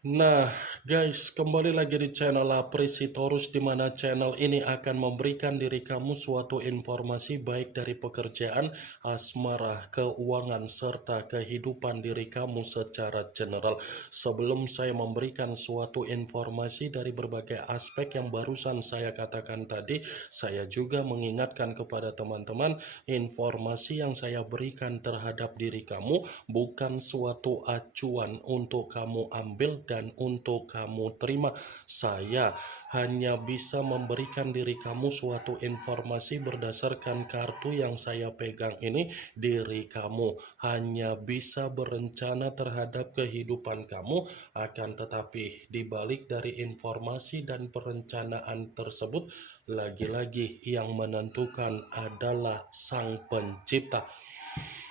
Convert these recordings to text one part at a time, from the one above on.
Nah, guys, kembali lagi di channel Apresitorus, di mana channel ini akan memberikan diri kamu suatu informasi baik dari pekerjaan, asmara, keuangan, serta kehidupan diri kamu secara general. Sebelum saya memberikan suatu informasi dari berbagai aspek yang barusan saya katakan tadi, saya juga mengingatkan kepada teman-teman, informasi yang saya berikan terhadap diri kamu bukan suatu acuan untuk kamu ambil dan untuk kamu terima. Saya hanya bisa memberikan diri kamu suatu informasi berdasarkan kartu yang saya pegang ini. Diri kamu hanya bisa berencana terhadap kehidupan kamu, akan tetapi dibalik dari informasi dan perencanaan tersebut, lagi-lagi yang menentukan adalah Sang Pencipta.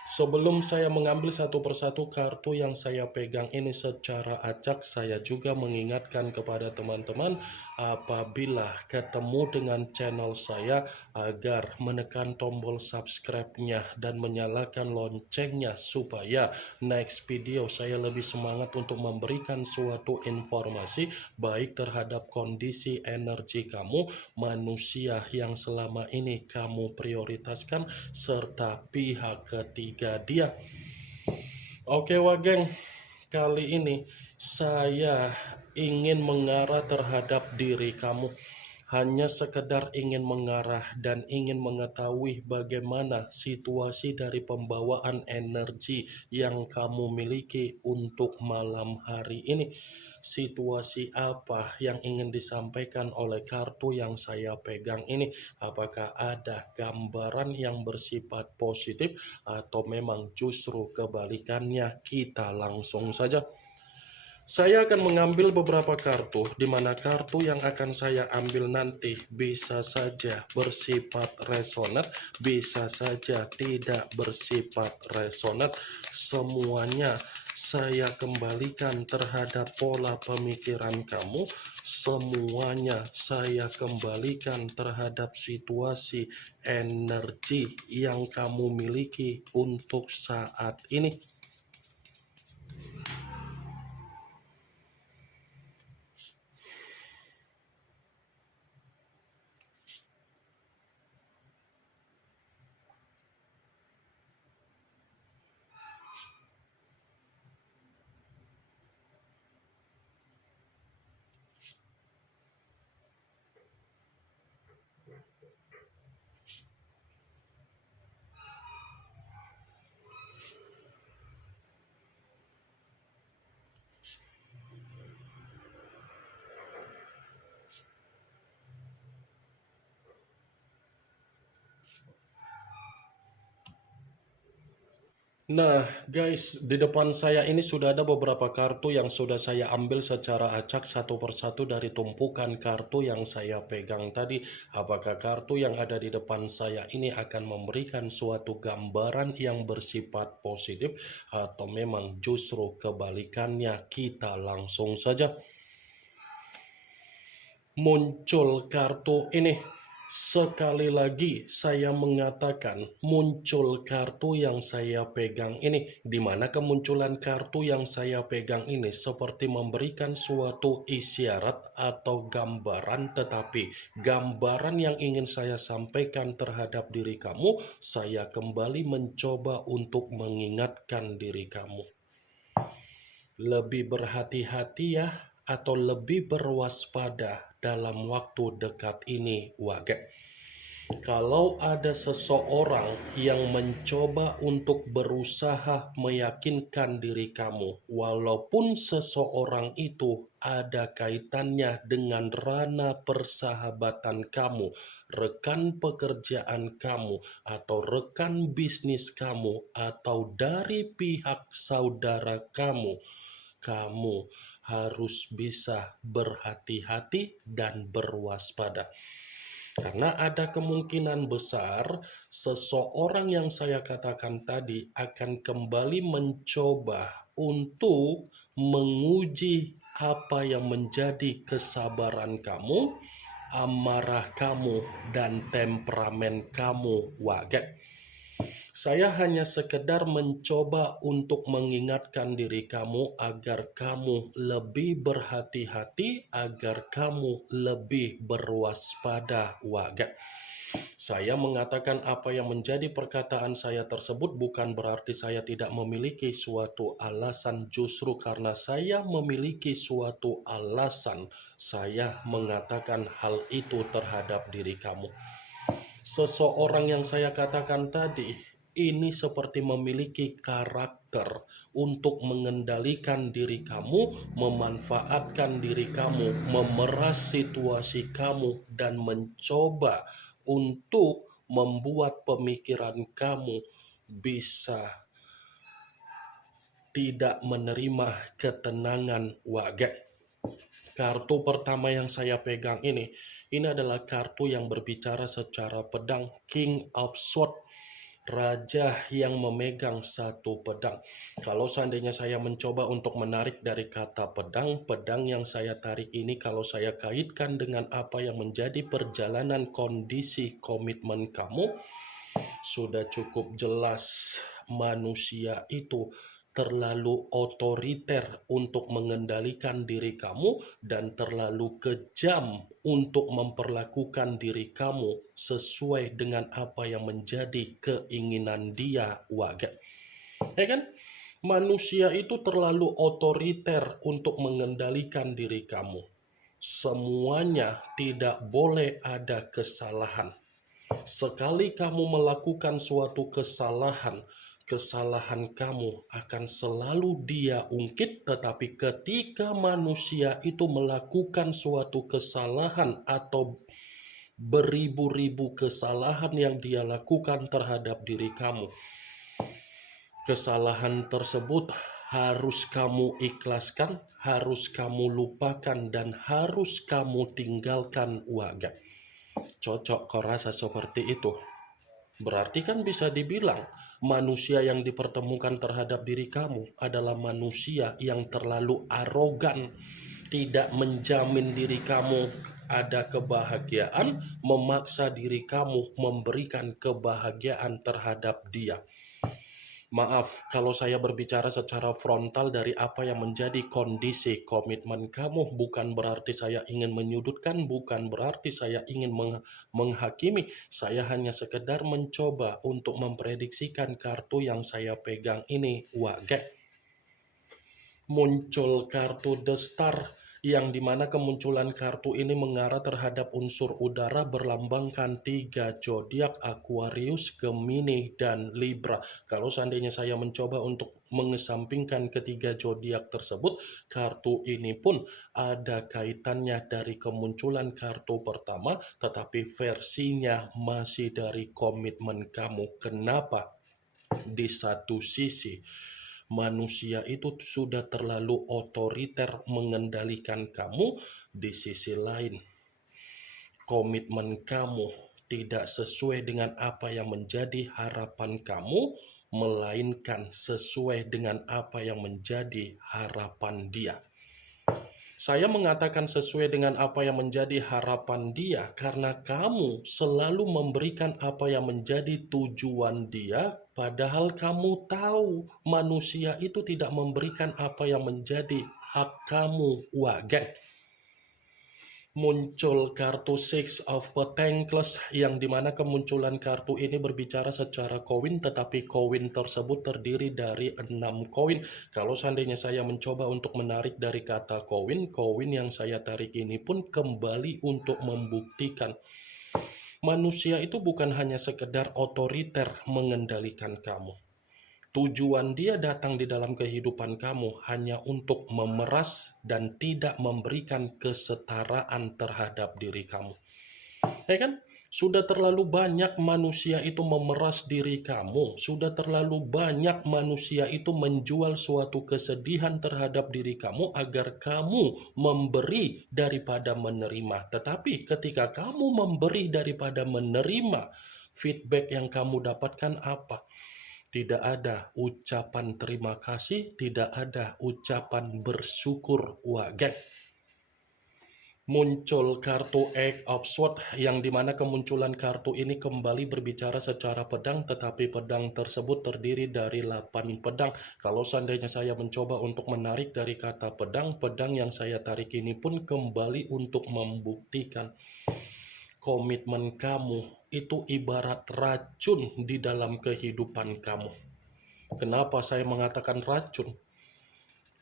Sebelum saya mengambil satu persatu kartu yang saya pegang ini secara acak, saya juga mengingatkan kepada teman-teman apabila ketemu dengan channel saya agar menekan tombol subscribe-nya dan menyalakan loncengnya supaya next video saya lebih semangat untuk memberikan suatu informasi baik terhadap kondisi energi kamu, manusia yang selama ini kamu prioritaskan, serta pihak ketiga dia. Oke Wageng, kali ini saya ingin mengarah terhadap diri kamu. Hanya sekedar ingin mengarah dan ingin mengetahui bagaimana situasi dari pembawaan energi yang kamu miliki untuk malam hari ini. Situasi apa yang ingin disampaikan oleh kartu yang saya pegang ini? Apakah ada gambaran yang bersifat positif atau memang justru kebalikannya? Kita langsung saja. Saya akan mengambil beberapa kartu, di mana kartu yang akan saya ambil nanti bisa saja bersifat resonat, bisa saja tidak bersifat resonat. Semuanya saya kembalikan terhadap pola pemikiran kamu. Semuanya saya kembalikan terhadap situasi energi yang kamu miliki untuk saat ini. Nah, guys, di depan saya ini sudah ada beberapa kartu yang sudah saya ambil secara acak satu persatu dari tumpukan kartu yang saya pegang tadi. Apakah kartu yang ada di depan saya ini akan memberikan suatu gambaran yang bersifat positif atau memang justru kebalikannya? Kita langsung saja. Muncul kartu ini. Sekali lagi saya mengatakan muncul kartu yang saya pegang ini, di mana kemunculan kartu yang saya pegang ini seperti memberikan suatu isyarat atau gambaran, tetapi gambaran yang ingin saya sampaikan terhadap diri kamu, saya kembali mencoba untuk mengingatkan diri kamu. Lebih berhati-hati ya, atau lebih berwaspada dalam waktu dekat ini, Wage. Kalau ada seseorang yang mencoba untuk berusaha meyakinkan diri kamu, walaupun seseorang itu ada kaitannya dengan ranah persahabatan kamu, rekan pekerjaan kamu, atau rekan bisnis kamu, atau dari pihak saudara kamu, kamu harus bisa berhati-hati dan berwaspada. Karena ada kemungkinan besar seseorang yang saya katakan tadi akan kembali mencoba untuk menguji apa yang menjadi kesabaran kamu, amarah kamu, dan temperamen kamu, Wage. Saya hanya sekedar mencoba untuk mengingatkan diri kamu agar kamu lebih berhati-hati, agar kamu lebih berwaspada, Waga. Saya mengatakan apa yang menjadi perkataan saya tersebut bukan berarti saya tidak memiliki suatu alasan, justru karena saya memiliki suatu alasan saya mengatakan hal itu terhadap diri kamu. Seseorang yang saya katakan tadi, ini seperti memiliki karakter untuk mengendalikan diri kamu, memanfaatkan diri kamu, memeras situasi kamu, dan mencoba untuk membuat pemikiran kamu bisa tidak menerima ketenangan, Waga. Kartu pertama yang saya pegang ini adalah kartu yang berbicara secara pedang, King of Swords, raja yang memegang satu pedang. Kalau seandainya saya mencoba untuk menarik dari kata pedang, pedang yang saya tarik ini kalau saya kaitkan dengan apa yang menjadi perjalanan kondisi komitmen kamu, sudah cukup jelas manusia itu terlalu otoriter untuk mengendalikan diri kamu dan terlalu kejam untuk memperlakukan diri kamu sesuai dengan apa yang menjadi keinginan dia, Waga. Ya kan? Manusia itu terlalu otoriter untuk mengendalikan diri kamu. Semuanya tidak boleh ada kesalahan. Sekali kamu melakukan suatu kesalahan, kesalahan kamu akan selalu dia ungkit, tetapi ketika manusia itu melakukan suatu kesalahan atau beribu-ribu kesalahan yang dia lakukan terhadap diri kamu, kesalahan tersebut harus kamu ikhlaskan, harus kamu lupakan, dan harus kamu tinggalkan, Waga. Cocok kau rasa seperti itu? Berarti kan bisa dibilang manusia yang dipertemukan terhadap diri kamu adalah manusia yang terlalu arogan, tidak menjamin diri kamu ada kebahagiaan, memaksa diri kamu memberikan kebahagiaan terhadap dia. Maaf kalau saya berbicara secara frontal dari apa yang menjadi kondisi komitmen kamu, bukan berarti saya ingin menyudutkan, bukan berarti saya ingin menghakimi. Saya hanya sekedar mencoba untuk memprediksikan kartu yang saya pegang ini, Waga. Muncul kartu The Star, yang dimana kemunculan kartu ini mengarah terhadap unsur udara berlambangkan 3 zodiak Aquarius, Gemini, dan Libra. Kalau seandainya saya mencoba untuk mengesampingkan ketiga zodiak tersebut, kartu ini pun ada kaitannya dari kemunculan kartu pertama, tetapi versinya masih dari komitmen kamu. Kenapa? Di satu sisi manusia itu sudah terlalu otoriter mengendalikan kamu, di sisi lain komitmen kamu tidak sesuai dengan apa yang menjadi harapan kamu, melainkan sesuai dengan apa yang menjadi harapan dia. Saya mengatakan sesuai dengan apa yang menjadi harapan dia karena kamu selalu memberikan apa yang menjadi tujuan dia, padahal kamu tahu manusia itu tidak memberikan apa yang menjadi hak kamu, Waga. Muncul kartu Six of Pentacles, yang dimana kemunculan kartu ini berbicara secara koin, tetapi koin tersebut terdiri dari 6 koin. Kalau seandainya saya mencoba untuk menarik dari kata koin, koin yang saya tarik ini pun kembali untuk membuktikan manusia itu bukan hanya sekedar otoriter mengendalikan kamu. Tujuan dia datang di dalam kehidupan kamu hanya untuk memeras dan tidak memberikan kesetaraan terhadap diri kamu. Ya kan? Sudah terlalu banyak manusia itu memeras diri kamu. Sudah terlalu banyak manusia itu menjual suatu kesedihan terhadap diri kamu agar kamu memberi daripada menerima. Tetapi ketika kamu memberi daripada menerima, feedback yang kamu dapatkan apa? Tidak ada ucapan terima kasih, tidak ada ucapan bersyukur, Waga. Muncul kartu Eight of Swords yang dimana kemunculan kartu ini kembali berbicara secara pedang, tetapi pedang tersebut terdiri dari 8 pedang. Kalau seandainya saya mencoba untuk menarik dari kata pedang, pedang yang saya tarik ini pun kembali untuk membuktikan komitmen kamu itu ibarat racun di dalam kehidupan kamu. Kenapa saya mengatakan racun?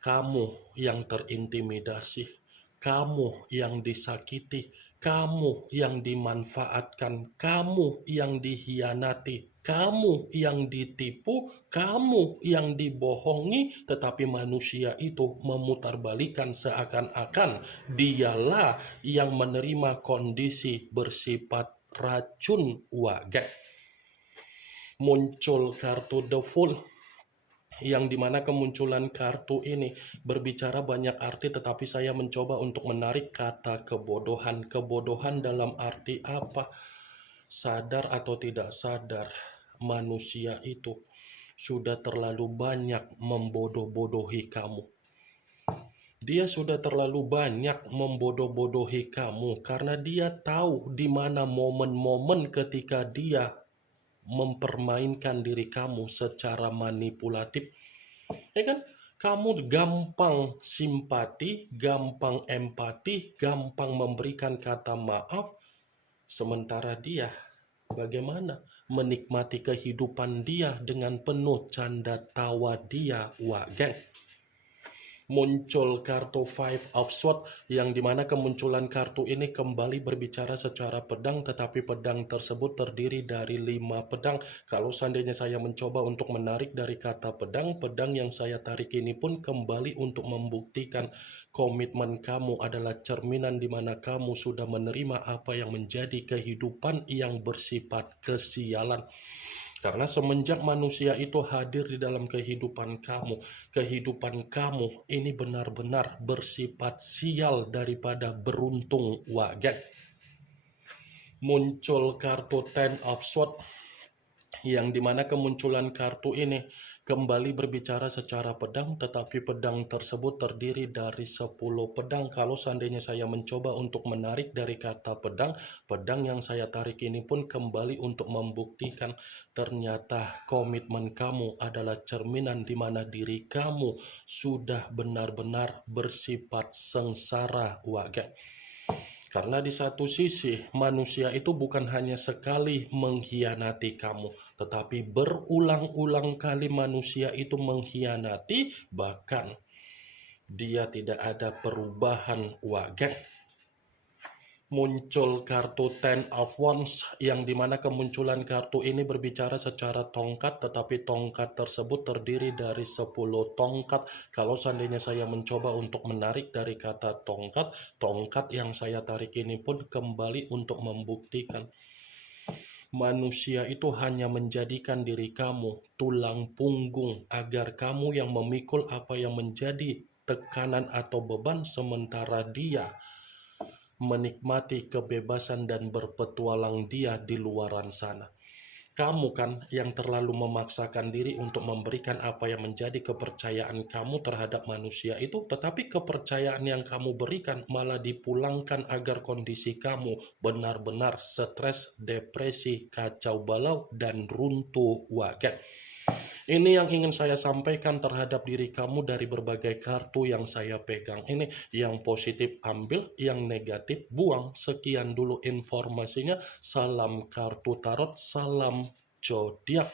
Kamu yang terintimidasi, kamu yang disakiti, kamu yang dimanfaatkan, kamu yang dihianati, kamu yang ditipu, kamu yang dibohongi, tetapi manusia itu memutarbalikkan seakan-akan dialah yang menerima kondisi bersifat racun wage. Muncul kartu The Fool yang dimana kemunculan kartu ini berbicara banyak arti, tetapi saya mencoba untuk menarik kata kebodohan. Kebodohan dalam arti apa? Sadar atau tidak sadar, manusia itu sudah terlalu banyak membodoh-bodohi kamu. Dia sudah terlalu banyak membodoh-bodohi kamu karena dia tahu di mana momen-momen ketika dia mempermainkan diri kamu secara manipulatif. Ya kan? Kamu gampang simpati, gampang empati, gampang memberikan kata maaf. Sementara dia bagaimana menikmati kehidupan dia dengan penuh canda tawa dia, geng. Muncul kartu Five of Swords yang dimana kemunculan kartu ini kembali berbicara secara pedang, tetapi pedang tersebut terdiri dari 5 pedang. Kalau seandainya saya mencoba untuk menarik dari kata pedang, pedang yang saya tarik ini pun kembali untuk membuktikan komitmen kamu adalah cerminan di mana kamu sudah menerima apa yang menjadi kehidupan yang bersifat kesialan. Karena semenjak manusia itu hadir di dalam kehidupan kamu ini benar-benar bersifat sial daripada beruntung wage. Muncul kartu Ten of Swords yang dimana kemunculan kartu ini kembali berbicara secara pedang, tetapi pedang tersebut terdiri dari 10 pedang. Kalau seandainya saya mencoba untuk menarik dari kata pedang, pedang yang saya tarik ini pun kembali untuk membuktikan ternyata komitmen kamu adalah cerminan di mana diri kamu sudah benar-benar bersifat sengsara wage. Karena di satu sisi manusia itu bukan hanya sekali mengkhianati kamu, tetapi berulang-ulang kali manusia itu mengkhianati, bahkan dia tidak ada perubahan wage. Muncul kartu Ten of Wands yang dimana kemunculan kartu ini berbicara secara tongkat, tetapi tongkat tersebut terdiri dari 10 tongkat. Kalau seandainya saya mencoba untuk menarik dari kata tongkat, tongkat yang saya tarik ini pun kembali untuk membuktikan manusia itu hanya menjadikan diri kamu tulang punggung agar kamu yang memikul apa yang menjadi tekanan atau beban, sementara dia menikmati kebebasan dan berpetualang dia di luaran sana. Kamu kan yang terlalu memaksakan diri untuk memberikan apa yang menjadi kepercayaan kamu terhadap manusia itu, tetapi kepercayaan yang kamu berikan malah dipulangkan agar kondisi kamu benar-benar stres, depresi, kacau balau, dan runtuh wage. Ini yang ingin saya sampaikan terhadap diri kamu dari berbagai kartu yang saya pegang ini. Yang positif ambil, yang negatif buang. Sekian dulu informasinya. Salam kartu tarot, salam zodiak.